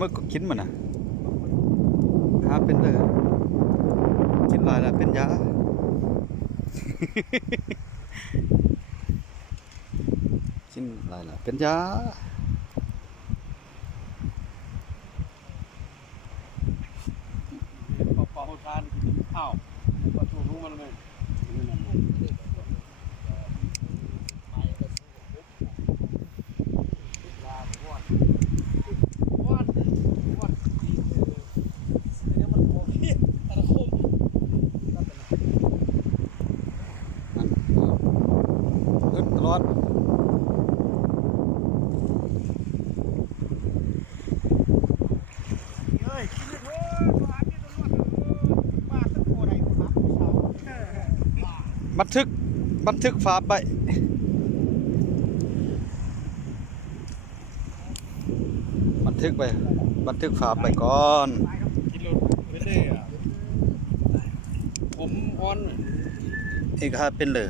มึกก็กินมันนะหาเป็นเลยกินหลายแล้วเป็นยา กินหลายแล้วเป็นยาปอกทานข้าวประตูรู้มันเลยตลอดบันทึกฝาไปบันทึกฝาไปก่อนกินรถไม่ได้อ่ะผมอ่อน อีกฮะเป็นเลย